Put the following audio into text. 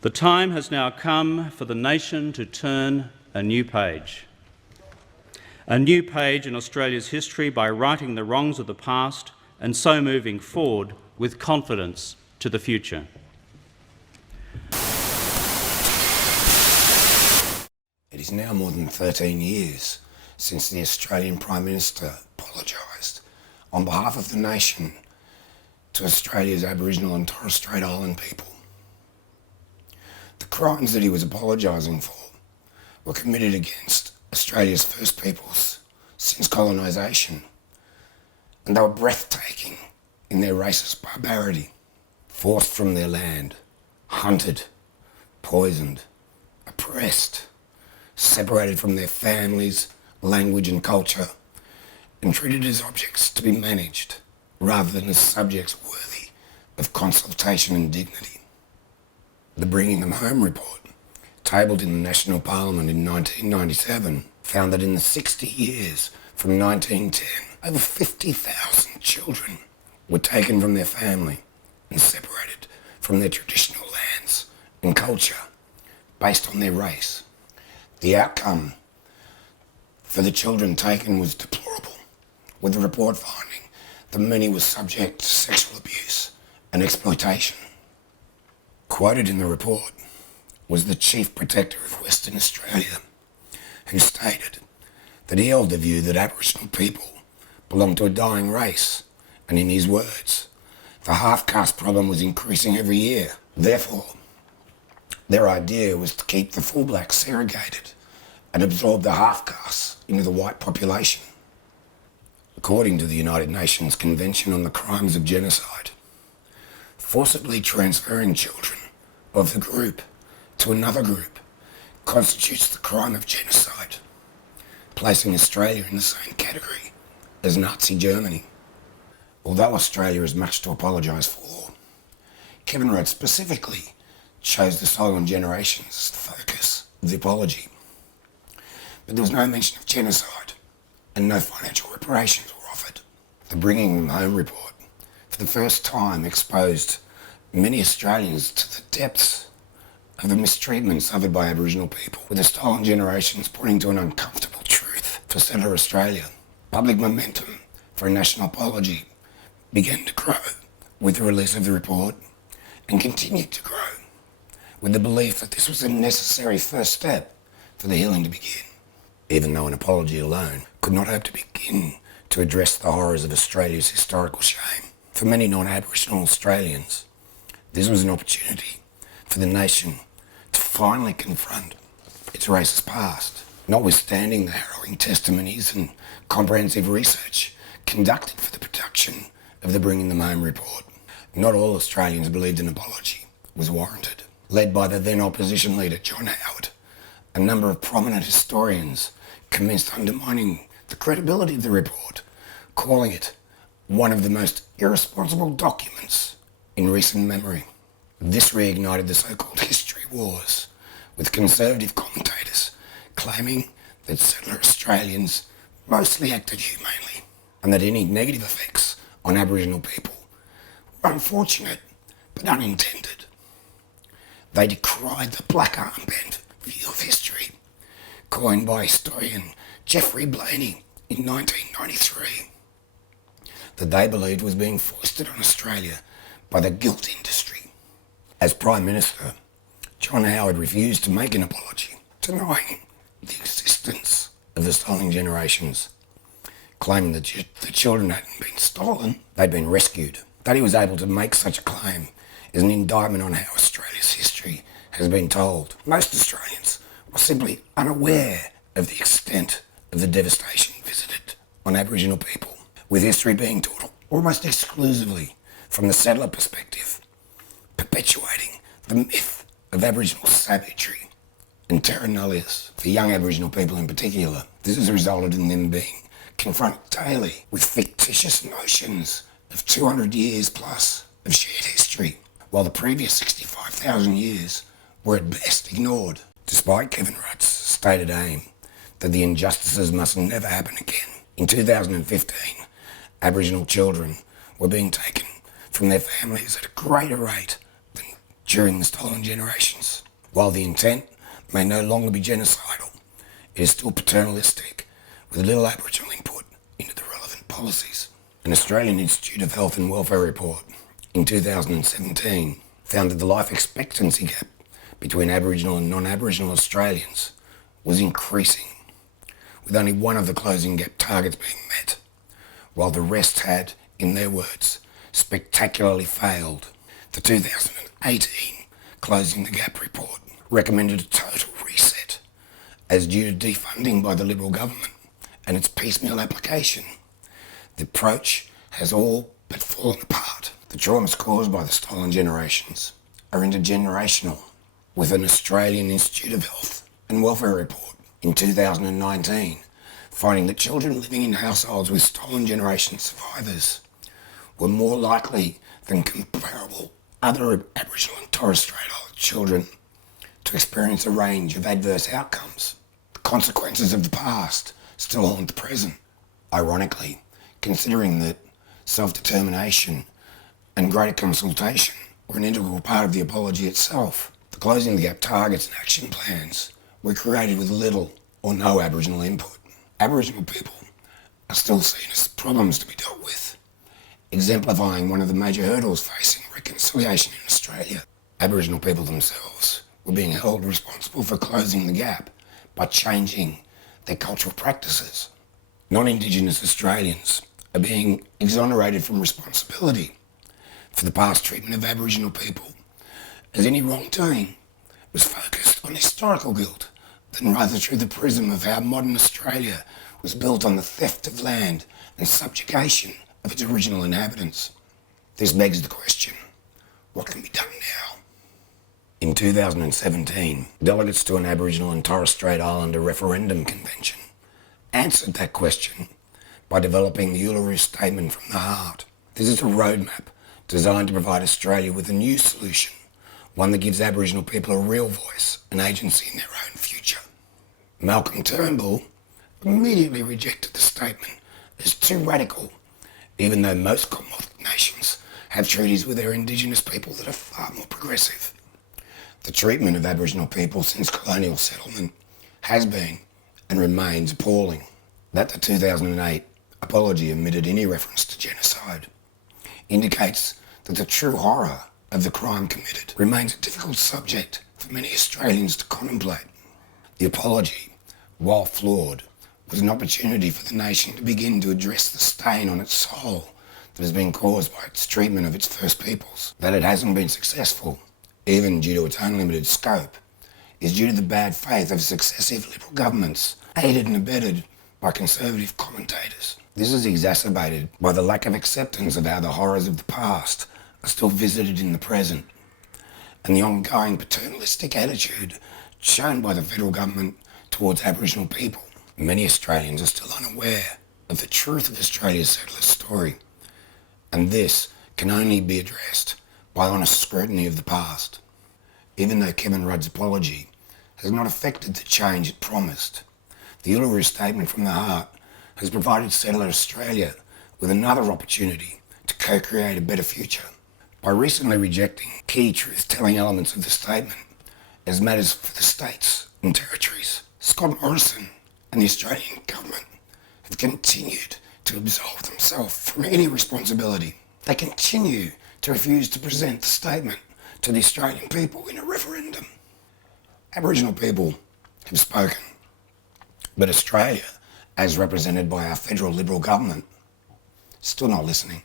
The time has now come for the nation to turn a new page. A new page in Australia's history by righting the wrongs of the past and so moving forward with confidence to the future. It is now more than 13 years since the Australian Prime Minister apologised on behalf of the nation to Australia's Aboriginal and Torres Strait Island people. The crimes that he was apologising for were committed against Australia's First Peoples since colonisation, and they were breathtaking in their racist barbarity. Forced from their land, hunted, poisoned, oppressed, separated from their families, language and culture, and treated as objects to be managed rather than as subjects worthy of consultation and dignity. The Bringing Them Home report, tabled in the National Parliament in 1997, found that in the 60 years from 1910, over 50,000 children were taken from their family and separated from their traditional lands and culture based on their race. The outcome for the children taken was deplorable, with the report finding that many were subject to sexual abuse and exploitation. Quoted in the report was the Chief Protector of Western Australia, who stated that he held the view that Aboriginal people belonged to a dying race, and in his words, the half-caste problem was increasing every year. Therefore, their idea was to keep the full blacks segregated and absorb the half-castes into the white population. According to the United Nations Convention on the Crimes of Genocide, forcibly transferring children of the group to another group constitutes the crime of genocide, placing Australia in the same category as Nazi Germany. Although Australia has much to apologise for, Kevin Rudd specifically chose the Stolen Generations as the focus of the apology. But there was no mention of genocide, and no financial reparations were offered. The Bringing Them Home report, for the first time, exposed many Australians to the depths of the mistreatment suffered by Aboriginal people, with the Stolen Generations pointing to an uncomfortable truth for settler Australia. Public momentum for a national apology began to grow with the release of the report, and continued to grow with the belief that this was a necessary first step for the healing to begin. Even though an apology alone could not hope to begin to address the horrors of Australia's historical shame, for many non-Aboriginal Australians, this was an opportunity for the nation to finally confront its racist past. Notwithstanding the harrowing testimonies and comprehensive research conducted for the production of the Bringing Them Home report, not all Australians believed an apology was warranted. Led by the then opposition leader John Howard, a number of prominent historians commenced undermining the credibility of the report, calling it one of the most irresponsible documents in recent memory. This reignited the so-called history wars, with conservative commentators claiming that settler Australians mostly acted humanely, and that any negative effects on Aboriginal people were unfortunate but unintended. They decried the black armband view of history, coined by historian Geoffrey Blaney in 1993, that they believed was being foisted on Australia by the guilt industry. As Prime Minister, John Howard refused to make an apology, denying the existence of the Stolen Generations, claiming that the children hadn't been stolen, they'd been rescued. That he was able to make such a claim is an indictment on how Australia's history has been told. Most Australians were simply unaware of the extent of the devastation visited on Aboriginal people, with history being taught almost exclusively from the settler perspective, perpetuating the myth of Aboriginal savagery and terra nullius for young Aboriginal people in particular. This has resulted in them being confronted daily with fictitious notions of 200 years plus of shared history, while the previous 65,000 years were at best ignored. Despite Kevin Rudd's stated aim that the injustices must never happen again, in 2015, Aboriginal children were being taken from their families at a greater rate than during the stolen generations. While the intent may no longer be genocidal, it is still paternalistic, with little Aboriginal input into the relevant policies. An Australian Institute of Health and Welfare report in 2017 found that the life expectancy gap between Aboriginal and non-Aboriginal Australians was increasing, with only one of the closing gap targets being met, while the rest had, in their words, spectacularly failed. The 2018 Closing the Gap report recommended a total reset, as due to defunding by the Liberal government and its piecemeal application, the approach has all but fallen apart. The traumas caused by the stolen generations are intergenerational, with an Australian Institute of Health and Welfare report in 2019 finding that children living in households with stolen generation survivors were more likely than comparable other Aboriginal and Torres Strait Islander children to experience a range of adverse outcomes. The consequences of the past still haunt the present. Ironically, considering that self-determination and greater consultation were an integral part of the apology itself, the Closing the Gap targets and action plans were created with little or no Aboriginal input. Aboriginal people are still seen as problems to be dealt with, exemplifying one of the major hurdles facing reconciliation in Australia. Aboriginal people themselves were being held responsible for closing the gap by changing their cultural practices. Non-Indigenous Australians are being exonerated from responsibility for the past treatment of Aboriginal people, as any wrongdoing was focused on historical guilt than rather through the prism of how modern Australia was built on the theft of land and subjugation of its original inhabitants. This begs the question, what can be done now? In 2017, delegates to an Aboriginal and Torres Strait Islander referendum convention answered that question by developing the Uluru Statement from the Heart. This is a roadmap designed to provide Australia with a new solution, one that gives Aboriginal people a real voice and agency in their own future. Malcolm Turnbull immediately rejected the statement as too radical, even though most Commonwealth nations have treaties with their Indigenous people that are far more progressive. The treatment of Aboriginal people since colonial settlement has been and remains appalling. That the 2008 apology omitted any reference to genocide indicates that the true horror of the crime committed remains a difficult subject for many Australians to contemplate. The apology, while flawed, was an opportunity for the nation to begin to address the stain on its soul that has been caused by its treatment of its First Peoples. That it hasn't been successful, even due to its unlimited scope, is due to the bad faith of successive Liberal governments, aided and abetted by conservative commentators. This is exacerbated by the lack of acceptance of how the horrors of the past are still visited in the present, and the ongoing paternalistic attitude shown by the federal government towards Aboriginal people. Many Australians are still unaware of the truth of Australia's settler story, and this can only be addressed by honest scrutiny of the past. Even though Kevin Rudd's apology has not affected the change it promised, the Uluru Statement from the Heart has provided settler Australia with another opportunity to co-create a better future. By recently rejecting key truth-telling elements of the statement as matters for the states and territories, Scott Morrison and the Australian government have continued to absolve themselves from any responsibility. They continue to refuse to present the statement to the Australian people in a referendum. Aboriginal people have spoken, but Australia, as represented by our federal Liberal government, still not listening.